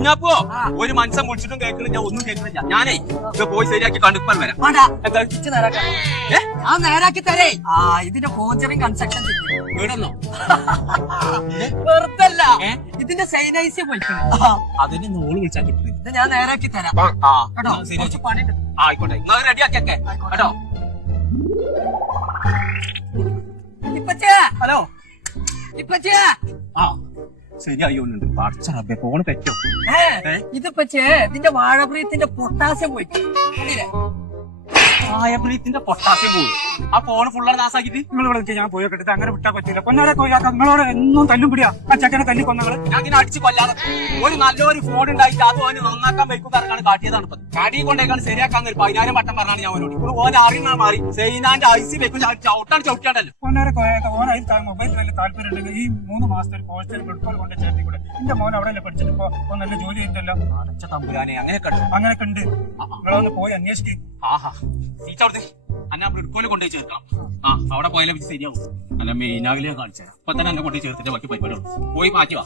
കുഞ്ഞാപ്പോ ഒരു മനസ്സൻ വിളിച്ചിട്ടും കേൾക്കണില്ല, ഒന്നും കേൾക്കണില്ല. ഞാനേ ഇത് പോയി ശരിയാക്കി കണ്ടിപ്പാൻ വരാം. ഞാൻ നേരാക്കി തരേ. ഇതിന്റെ ഫോർജറിങ് കൺസ്ട്രക്ഷൻ വീടന്നോ? വെറുതല്ല, ഇതിന്റെ സൈനൈസ് പോയിക്കണേ. അതിന് നോള് വിളിച്ചാൽ കിട്ടുന്നത്. ഇത് ഞാൻ നേരാക്കി തരാം കേട്ടോ. കുറച്ച് പണി ആയിക്കോട്ടെ, നിങ്ങൾ റെഡിയാക്കിയൊക്കെ കേട്ടോ. ഇപ്പച്ചേ, ഹലോ ഇപ്പച്ചേ. ശരിയായോണ്ട് പഠിച്ചേ ഫോണ് പറ്റോ? ഇതിപ്പച്ചേ ഇതിന്റെ വാഴപ്രീത്തിന്റെ പൊട്ടാസ്യം പോയി. വാഴപ്രീത്തിന്റെ പൊട്ടാസ്യം പോയി. ആ ഫോണ് ഫുള്ളാണ് നാസാക്കിട്ട് നിങ്ങൾ വിളിച്ച് ഞാൻ പോയോട്ടെ. അങ്ങനെ വിട്ടാ പറ്റില്ല. പൊന്നാരെ കൊയ്യാത്ത നിങ്ങളോട് എന്നും തല്ലും പിടിയാ. ആ ചെക്കനെ തല്ലി കൊന്നങ്ങള്. ഞാൻ ഇങ്ങനെ അടിച്ച് കൊല്ലാതെ ഒരു നല്ലൊരു ഫോൺ ഉണ്ടായിട്ട് അത് ഓന് നന്നാക്കാൻ വയ്ക്കും ഇറങ്ങാണ് കാട്ടിയതാണ്. ഇപ്പൊ കാട്ടി കൊണ്ടേക്കാണ് ശരിയാക്കാൻ 10,000 വട്ടം പറഞ്ഞാണ് ഞാൻ അവനോട്. ഇപ്പോൾ ഓനെ അറിയുന്ന മാറി സൈനാന്റെ ഐസി വെക്കും ചവിട്ടാണ് ചവിട്ടാണ്ടല്ലോ. പൊന്നാരെ കൊയ്യാത്ത ഓൻ അതിൽ മൊബൈൽ വലിയ താല്പര്യം ഉണ്ടെങ്കിൽ ഈ 3 മാസത്തെ ഒരു കോഴ്സിൽ ഫുട്ബോൾ കൊണ്ട് ചേർത്തി കൂടെ. എന്റെ മോൻ അവിടെ പഠിച്ചിട്ട് ഇപ്പൊ നല്ല ജോലി ചെയ്യുന്നല്ലോ. അടച്ച തമ്പുരാനെ അങ്ങനെയൊക്കെ അങ്ങനെയൊക്കെ ഉണ്ട്. നിങ്ങളൊന്ന് പോയി അന്വേഷിക്കും. ആഹാ സീറ്റ് അവിടുത്തെ അന്നെ ബ്രിഡ്കോല് കൊണ്ടുപോയി ചേർക്കണം. അവിടെ പോയാലേ ശരിയാവും. അല്ല മെയിനാവിലെ കാണിച്ചു തരാം. ഇപ്പൊ തന്നെ എന്നെ കൊണ്ടുപോയി ചേർത്തിട്ട് ബാക്കി പരിപാടി പോയി മാറ്റി വാ.